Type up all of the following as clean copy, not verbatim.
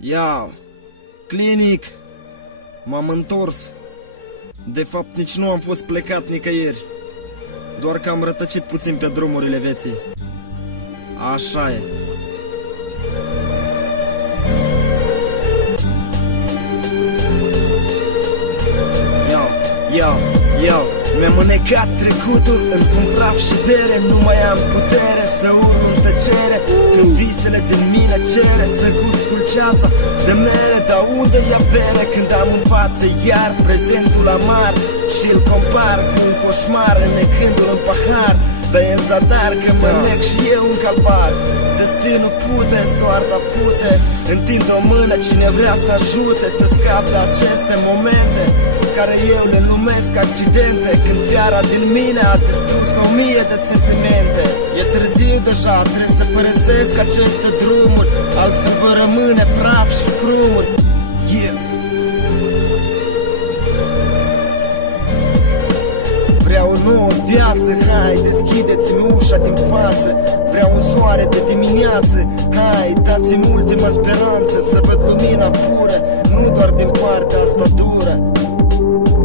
Iau, clinic, m-am întors. De fapt, nici nu am fost plecat nicăieri, doar că am rătăcit puțin pe drumurile vieții. Așa e. Iau, mi-am înecat trecutul într-un praf și bere. Nu mai am putere să urlu în tăcere când visele din mine cere să gust dulceața de mere. Dar unde e avere când am în față iar prezentul amar și îl compar cu un coșmar necându-l în pahar? Dar e în zadar că mă nec și eu în calvar. Destinul pute, soarta pute. Întind o mână cine vrea să ajute să scap de aceste momente care eu le numesc accidente, când fiara din mine a distrus 1000 de sentimente. E târziu deja, trebuie să părăsesc aceste drumuri, altfel vă rămâne praf și scrumuri. Vreau o nouă viață, hai, deschideți-mi ușa din față. Vreau un soare de dimineață, hai, dați-mi ultima speranță să văd lumina pură, nu doar din partea asta dură.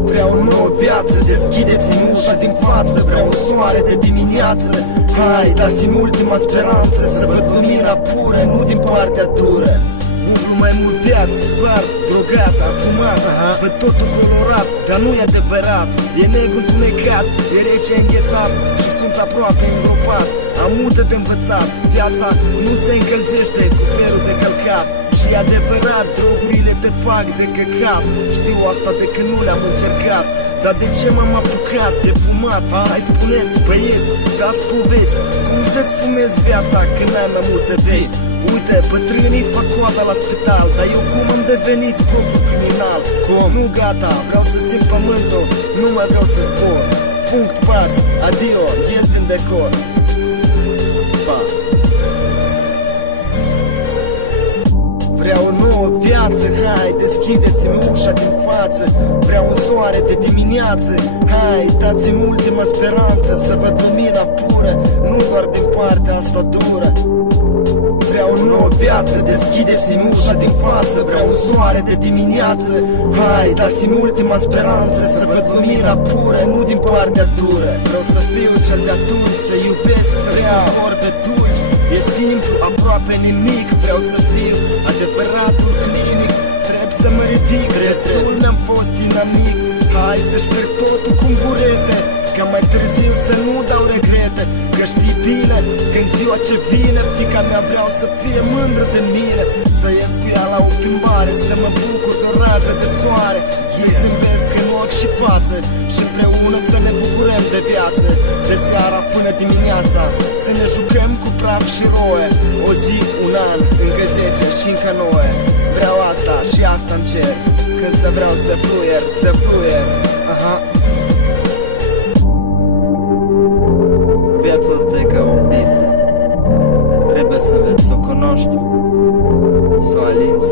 Vreau o nouă viață, deschideți-mi ușa din față. Vreau un soare de dimineață, hai, dați-mi ultima speranță să văd lumina pură, nu din partea dură. Umblu mai mult beat, spart, drogat, afumat, văd totul colorat, dar nu e adevărat. E negru întunecat, e rece înghețat și sunt aproape îngropat. Am multe de învățat, viața nu se încălzește cu felul de călcat. Și e adevărat, drogurile te fac de căcat. Știu asta de când nu le-am încercat. Dar de ce m-am apucat de fumat? Hai spuneți, băieți, dați poveți, cum să-ți fumezi viața când ai mai multe vieți? Uite, bătrânii fac coada la spital, dar eu cum am devenit propriu criminal? Cum? Nu gata, vreau să simt pământul, nu mai vreau să zbor. Punct, pas, adio, ies din decor. Pa. Vreau o nouă viață, hai, deschideți-mi ușa din față. Vreau un soare de dimineață, hai, dați-mi ultima speranță să văd lumina pură, nu doar din partea asta dură. Vreau o nouă viață, deschideți-mi ușa din față. Vreau un soare de dimineață, hai, dați-mi ultima speranță să văd lumina pură, nu din partea dură. Vreau să fiu cel de atunci, să iubesc, să iau vorbe dulci. E simplu, aproape nimic, vreau să fiu adevăratul clinic. Trebuie să mă ridic, restul mi-am fost inamic. Hai să șterg totul cu burete, ca mai târziu să nu dau regrete. Că știi bine, când ziua ce vine, fiica mea vreau să fie mândră de mine. Să ies cu ea la o plimbare, să mă bucur de o rază de soare, să-i zâmbesc în ochi și față și împreună să ne bucurăm de viață. De seara până dimineața, să ne jucăm cu praf și roe. O zi, un an, încă 10 și încă 9. Vreau asta și asta-mi cer, când să vreau să fluier, să fluier. Aha. Viața asta e ca o pistă, trebuie să înveți să o cunoști, să o alinți